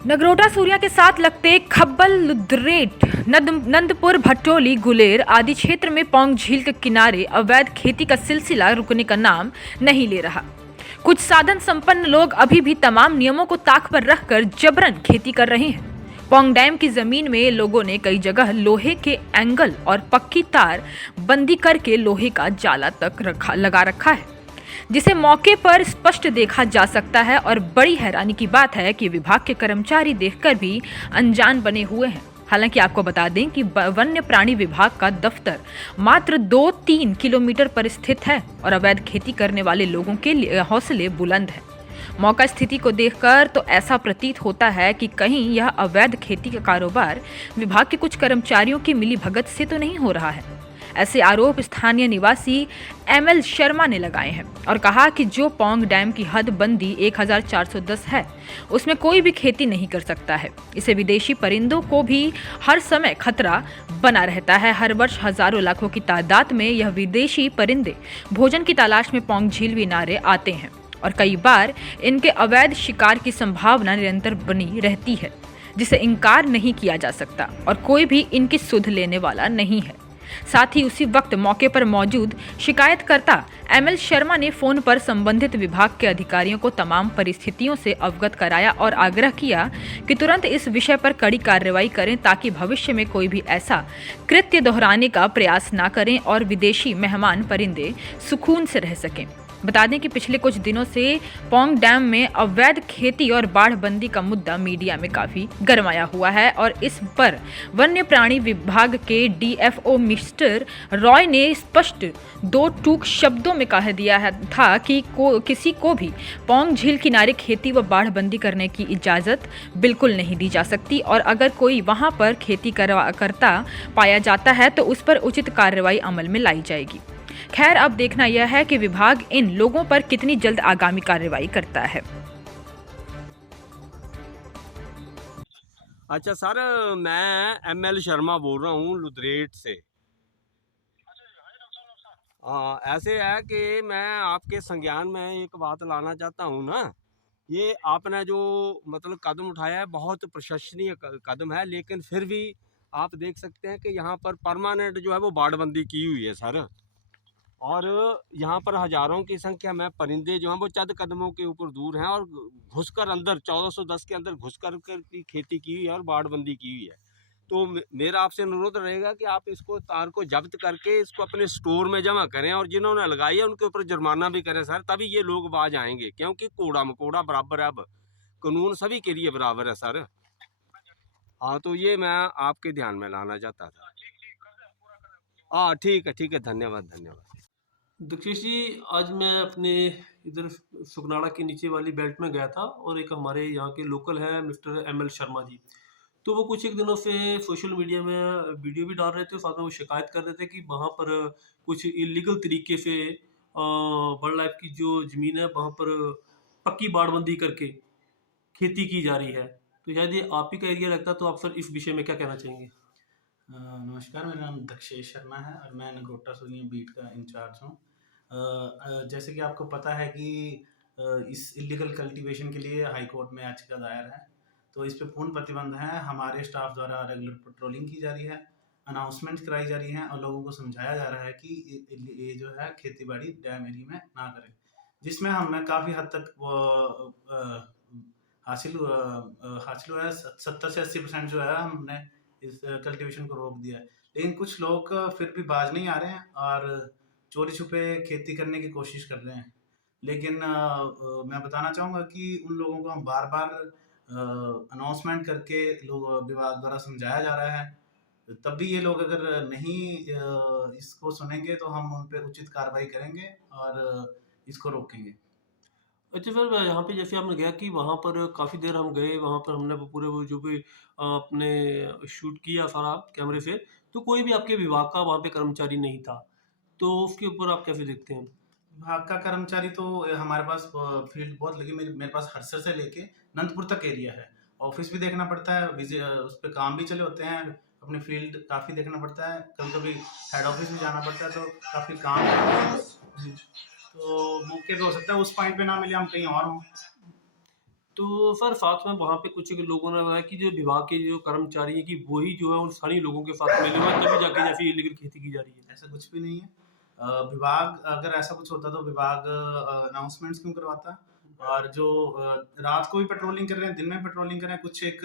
नगरोटा सूर्या के साथ लगते खब्बल लुद्रेट नंदपुर भटोली गुलेर आदि क्षेत्र में पौंग झील के किनारे अवैध खेती का सिलसिला रुकने का नाम नहीं ले रहा। कुछ साधन संपन्न लोग अभी भी तमाम नियमों को ताक पर रखकर जबरन खेती कर रहे हैं। पौंग डैम की जमीन में लोगों ने कई जगह लोहे के एंगल और पक्की तार बंदी करके लोहे का जाला तक लगा रखा है, जिसे मौके पर स्पष्ट देखा जा सकता है। और बड़ी हैरानी की बात है कि विभाग के कर्मचारी देखकर भी अनजान बने हुए हैं। हालांकि आपको बता दें कि वन्य प्राणी विभाग का दफ्तर मात्र 2-3 किलोमीटर पर स्थित है और अवैध खेती करने वाले लोगों के लिए हौसले बुलंद हैं। मौका स्थिति को देखकर तो ऐसा प्रतीत होता है कि कहीं यह अवैध खेती का कारोबार विभाग के कुछ कर्मचारियों की मिलीभगत से तो नहीं हो रहा है। ऐसे आरोप स्थानीय निवासी एमएल शर्मा ने लगाए हैं और कहा कि जो पौंग डैम की हद बंदी 1410 है, उसमें कोई भी खेती नहीं कर सकता है। इसे विदेशी परिंदों को भी हर समय खतरा बना रहता है। हर वर्ष हजारों लाखों की तादाद में यह विदेशी परिंदे भोजन की तलाश में पौंग झील किनारे आते हैं और कई बार इनके अवैध शिकार की संभावना निरंतर बनी रहती है, जिसे इनकार नहीं किया जा सकता और कोई भी इनकी सुध लेने वाला नहीं है। साथ ही उसी वक्त मौके पर मौजूद शिकायतकर्ता एमएल शर्मा ने फोन पर संबंधित विभाग के अधिकारियों को तमाम परिस्थितियों से अवगत कराया और आग्रह किया कि तुरंत इस विषय पर कड़ी कार्रवाई करें ताकि भविष्य में कोई भी ऐसा कृत्य दोहराने का प्रयास न करें और विदेशी मेहमान परिंदे सुकून से रह सकें। बता दें कि पिछले कुछ दिनों से पौंग डैम में अवैध खेती और बाढ़बंदी का मुद्दा मीडिया में काफी गरमाया हुआ है और इस पर वन्य प्राणी विभाग के डीएफओ मिस्टर रॉय ने स्पष्ट दो टूक शब्दों में कह दिया था कि किसी को भी पौंग झील किनारे खेती व बाढ़बंदी करने की इजाजत बिल्कुल नहीं दी जा सकती और अगर कोई वहां पर खेती करता पाया जाता है तो उस पर उचित कार्रवाई अमल में लाई जाएगी। खैर, अब देखना यह है कि विभाग इन लोगों पर कितनी जल्द आगामी कार्रवाई करता है। अच्छा सर, मैं एमएल शर्मा बोल रहा हूँ लुधरेट से। हाँ, ऐसे है कि मैं आपके संज्ञान में एक बात लाना चाहता हूँ ना। ये आपने जो मतलब कदम उठाया है बहुत प्रशंसनीय कदम है, लेकिन फिर भी आप देख सकते हैं कि यहाँ पर परमानेंट जो है वो बाड़बंदी की हुई है सर। और यहाँ पर हजारों की संख्या में परिंदे जो हैं वो चंद कदमों के ऊपर दूर हैं और घुसकर अंदर 1410 के अंदर घुसकर की खेती की हुई है और बाड़बंदी की हुई है। तो मेरा आपसे अनुरोध रहेगा कि आप इसको तार को जब्त करके इसको अपने स्टोर में जमा करें और जिन्होंने लगाई है उनके ऊपर जुर्माना भी करें सर, तभी ये लोग बाज आएंगे, क्योंकि कूड़ा मकोड़ा बराबर है। अब कानून सभी के लिए बराबर है सर। हाँ, तो ये मैं आपके ध्यान में लाना चाहता था। हाँ ठीक है, धन्यवाद धन्यवाद। दक्षेश जी, आज मैं अपने इधर सुकनाड़ा के नीचे वाली बेल्ट में गया था और एक हमारे यहाँ के लोकल है मिस्टर एमएल शर्मा जी। तो वो कुछ एक दिनों से सोशल मीडिया में वीडियो भी डाल रहे थे और साथ में वो शिकायत कर रहे थे कि वहाँ पर कुछ इलीगल तरीके से वाइल्ड लाइफ की जो ज़मीन है वहाँ पर पक्की बाड़बंदी करके खेती की जा रही है। तो शायद ये आप ही का एरिया लगता है, तो आप सर इस विषय में क्या कहना चाहेंगे? नमस्कार, मेरा नाम दक्षेश शर्मा है और मैं नगरोटा सूरियां बीट का इंचार्ज हूँ। जैसे कि आपको पता है कि इस इलीगल कल्टीवेशन के लिए हाई कोर्ट में याचिका दायर है, तो इस पे पूर्ण प्रतिबंध है। हमारे स्टाफ द्वारा रेगुलर पेट्रोलिंग की जा रही है, अनाउंसमेंट कराई जा रही हैं और लोगों को समझाया जा रहा है कि ये जो है खेती बाड़ी डैम एरिया में ना करें, जिसमें हमें काफ़ी हद तक हासिल हुआ है। 70 से 80% जो है हमने इस कल्टीवेशन को रोक दिया है। लेकिन कुछ लोग फिर भी बाज नहीं आ रहे हैं और चोरी छुपे खेती करने की कोशिश कर रहे हैं। लेकिन मैं बताना चाहूँगा कि उन लोगों को हम बार बार अनाउंसमेंट करके लोग विभाग द्वारा समझाया जा रहा है, तब भी ये लोग अगर नहीं इसको सुनेंगे तो हम उन पर उचित कार्रवाई करेंगे और इसको रोकेंगे। अच्छा सर, यहाँ पे जैसे आपने गया कि वहाँ पर काफ़ी देर हम गए, वहाँ पर हमने वो पूरे वो जो भी अपने शूट किया सारा कैमरे से, तो कोई भी आपके विभाग का वहाँ पे कर्मचारी नहीं था। तो उसके ऊपर आप कैसे देखते हैं? विभाग का कर्मचारी तो हमारे पास फील्ड बहुत लगी। मेरे पास हरसर से लेके नंदपुर तक एरिया है। ऑफिस भी देखना पड़ता है, उस पे काम भी चले होते हैं, अपनी फील्ड काफ़ी देखना पड़ता है, कभी कभी हेड ऑफिस भी जाना पड़ता है, तो काफ़ी काम है। तो मौके पे हो सकता है उस पॉइंट पे ना मिले, हम कहीं और हों। तो सर साथ में वहाँ पे कुछ लोगों ने बताया कि जो विभाग के जो कर्मचारी हैं कि वही जो है उन स्थानीय लोगों के साथ मिले हुए हैं, तभी जाके जैसे इलीगल खेती की जा रही है। ऐसा कुछ भी नहीं है। विभाग अगर ऐसा कुछ होता तो विभाग अनाउंसमेंट्स क्यों करवाता? और जो रात को भी पेट्रोलिंग कर रहे हैं, दिन में पेट्रोलिंग कर रहे हैं, कुछ एक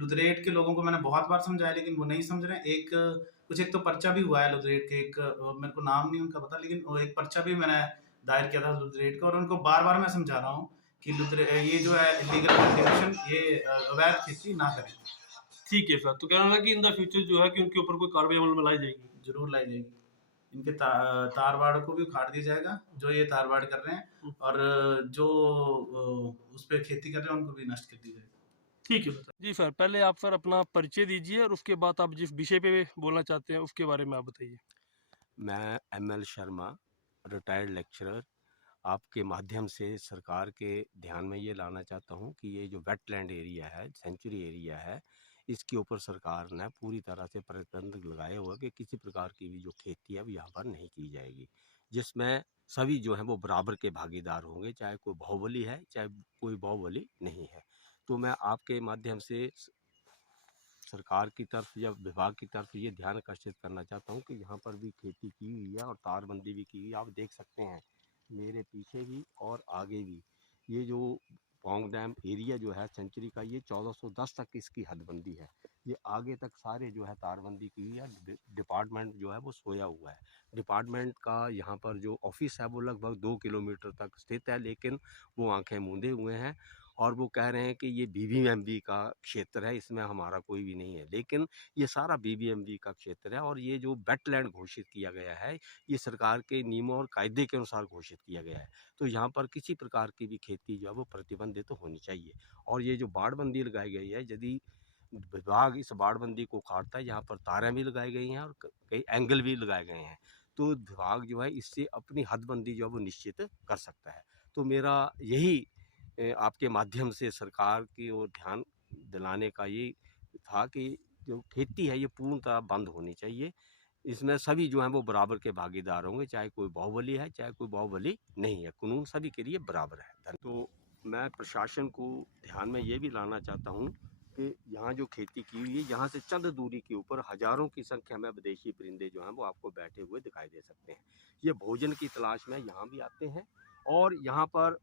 लुधरेट के लोगों को मैंने बहुत बार समझाया लेकिन वो नहीं समझ रहे हैं। एक तो पर्चा भी हुआ है लुधरेट के, एक मेरे को नाम नहीं उनका पता, लेकिन वो एक पर्चा भी मैंने दायर किया था लुधरेट का, और उनको बार-बार मैं समझा रहा हूँ कि ये जो है इलीगल कल्टीवेशन, ये अवैध खेती ना करें। ठीक है सर, तो कहना है कि इन द फ्यूचर जो है कि उनके ऊपर कोई कार्रवाई अमल में लाई जाएगी। ज़रूर लाई जाएगी। इनके तार-वाड़ को भी उखाड़ दिया जाएगा, जो ये तार-वाड़ कर रहे हैं, और जो उस पे खेती कर रहे हैं उनको भी नष्ट कर दी जाएगी। ठीक है सर। जी सर, पहले आप सर अपना परिचय दीजिए और उसके बाद आप जिस विषय पे बोलना चाहते हैं उसके बारे में आप बताइए। मैं एमएल शर्मा, रिटायर्ड लेक्चरर, आपके माध्यम से सरकार के ध्यान में ये लाना चाहता हूँ कि ये जो वेटलैंड एरिया है, सेंचुरी एरिया है, इसके ऊपर सरकार ने पूरी तरह से प्रतिबंध लगाए हुए कि किसी प्रकार की भी जो खेती है वो यहाँ पर नहीं की जाएगी, जिसमें सभी जो हैं वो बराबर के भागीदार होंगे, चाहे कोई बाहुबली है चाहे कोई बाहुबली नहीं है। तो मैं आपके माध्यम से सरकार की तरफ या विभाग की तरफ ये ध्यान आकर्षित करना चाहता हूँ कि यहाँ पर भी खेती की हुई है और तारबंदी भी की हुई है। आप देख सकते हैं मेरे पीछे भी और आगे भी, ये जो पौंग डैम एरिया जो है सेंचुरी का, ये 1410 तक इसकी हदबंदी है। ये आगे तक सारे जो है तारबंदी की हुई है। डिपार्टमेंट जो है वो सोया हुआ है। डिपार्टमेंट का यहाँ पर जो ऑफिस है वो लगभग 2 किलोमीटर तक स्थित है, लेकिन वो आंखें मूंदे हुए हैं और वो कह रहे हैं कि ये बीबीएमबी का क्षेत्र है, इसमें हमारा कोई भी नहीं है। लेकिन ये सारा बीबीएमबी का क्षेत्र है और ये जो वेटलैंड घोषित किया गया है, ये सरकार के नियमों और कायदे के अनुसार घोषित किया गया है। तो यहाँ पर किसी प्रकार की भी खेती जो है वो प्रतिबंधित तो होनी चाहिए। और ये जो बाड़बंदी लगाई गई है, यदि विभाग इस बाड़बंदी को उखाड़ता है, यहाँ पर तारें भी लगाई गई हैं और कई एंगल भी लगाए गए हैं, तो विभाग जो है इससे अपनी हदबंदी जो है वो निश्चित कर सकता है। तो मेरा यही आपके माध्यम से सरकार की ओर ध्यान दिलाने का ये था कि जो खेती है ये पूर्णतः बंद होनी चाहिए। इसमें सभी जो हैं वो बराबर के भागीदार होंगे, चाहे कोई बाहुबली है चाहे कोई बाहुबली नहीं है, कानून सभी के लिए बराबर है। तो मैं प्रशासन को ध्यान में ये भी लाना चाहता हूँ कि यहाँ जो खेती की हुई है, यहाँ से चंद दूरी के ऊपर हजारों की संख्या में विदेशी परिंदे जो हैं वो आपको बैठे हुए दिखाई दे सकते हैं। ये भोजन की तलाश में यहाँ भी आते हैं और यहाँ पर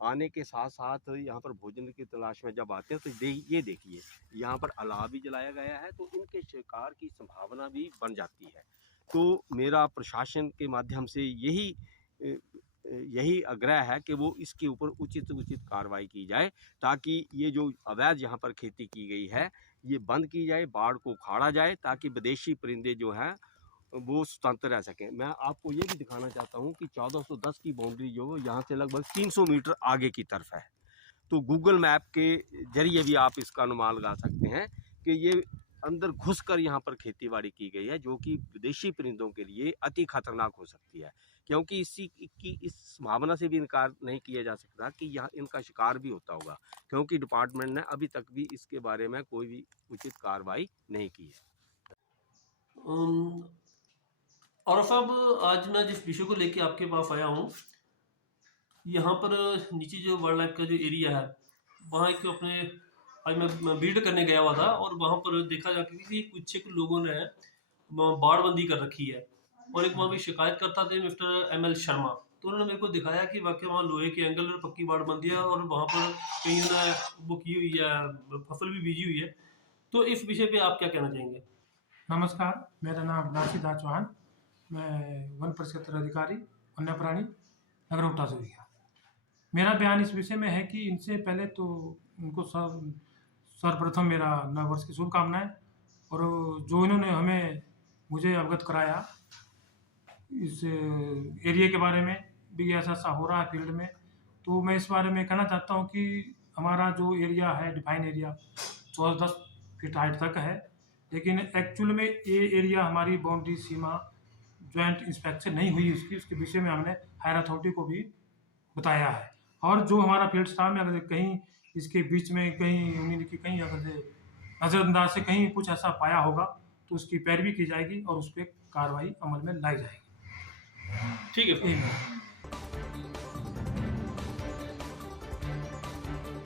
आने के साथ साथ यहाँ पर भोजन की तलाश में जब आते हैं तो ये देखिए यहाँ पर अलाव भी जलाया गया है, तो इनके शिकार की संभावना भी बन जाती है। तो मेरा प्रशासन के माध्यम से यही आग्रह है कि वो इसके ऊपर उचित कार्रवाई की जाए, ताकि ये जो अवैध यहाँ पर खेती की गई है ये बंद की जाए, बाढ़ को उखाड़ा जाए, ताकि विदेशी परिंदे जो हैं वो स्वतंत्र रह सकें। मैं आपको ये भी दिखाना चाहता हूँ कि 1410 की बाउंड्री जो यहाँ से लगभग 300 मीटर आगे की तरफ है। तो गूगल मैप के जरिए भी आप इसका अनुमान लगा सकते हैं कि ये अंदर घुसकर यहाँ पर खेतीबाड़ी की गई है, जो कि विदेशी परिंदों के लिए अति खतरनाक हो सकती है, क्योंकि इस संभावना से भी इनकार नहीं किया जा सकता कि यहाँ इनका शिकार भी होता होगा, क्योंकि डिपार्टमेंट ने अभी तक भी इसके बारे में कोई भी उचित कार्रवाई नहीं की है। और साहब आज मैं जिस विषय को लेके आपके पास आया हूँ, यहाँ पर नीचे जो वाइल्ड लाइफ का जो एरिया है वहाँ एक अपने आज मैं विजिट करने गया हुआ था और वहाँ पर देखा जाता है कि कुछ एक लोगों ने बाड़बंदी कर रखी है और एक वहाँ भी शिकायत करता थे मिस्टर एमएल शर्मा, तो उन्होंने मेरे को दिखाया कि वाकई वहाँ लोहे के एंगल और पक्की बाड़बंदी है और वहाँ पर कहीं ने वो की हुई है, फसल भी बीजी हुई है। तो इस विषय पे आप क्या कहना चाहेंगे? नमस्कार, मेरा नाम राशिदा चौहान, मैं वन परिक्षेत्र अधिकारी वन्य प्राणी नगरोटा जोरिया। मेरा बयान इस विषय में है कि इनसे पहले तो उनको सर्वप्रथम मेरा नववर्ष की शुभकामनाएं, और जो इन्होंने मुझे अवगत कराया इस एरिया के बारे में भी, ऐसा हो रहा है फील्ड में, तो मैं इस बारे में कहना चाहता हूँ कि हमारा जो एरिया है डिफाइन एरिया 14-10 फीट हाइट तक है, लेकिन एक्चुअल में ये एरिया हमारी बाउंड्री सीमा ज्वाइंट इंस्पेक्शन नहीं हुई उसके विषय में हमने हायर अथॉरिटी को भी बताया है। और जो हमारा फील्ड स्टाफ में अगर कहीं इसके बीच में कहीं अगर नज़रअंदाज से कहीं कुछ ऐसा पाया होगा तो उसकी पैरवी की जाएगी और उस पर कार्रवाई अमल में लाई जाएगी। ठीक है।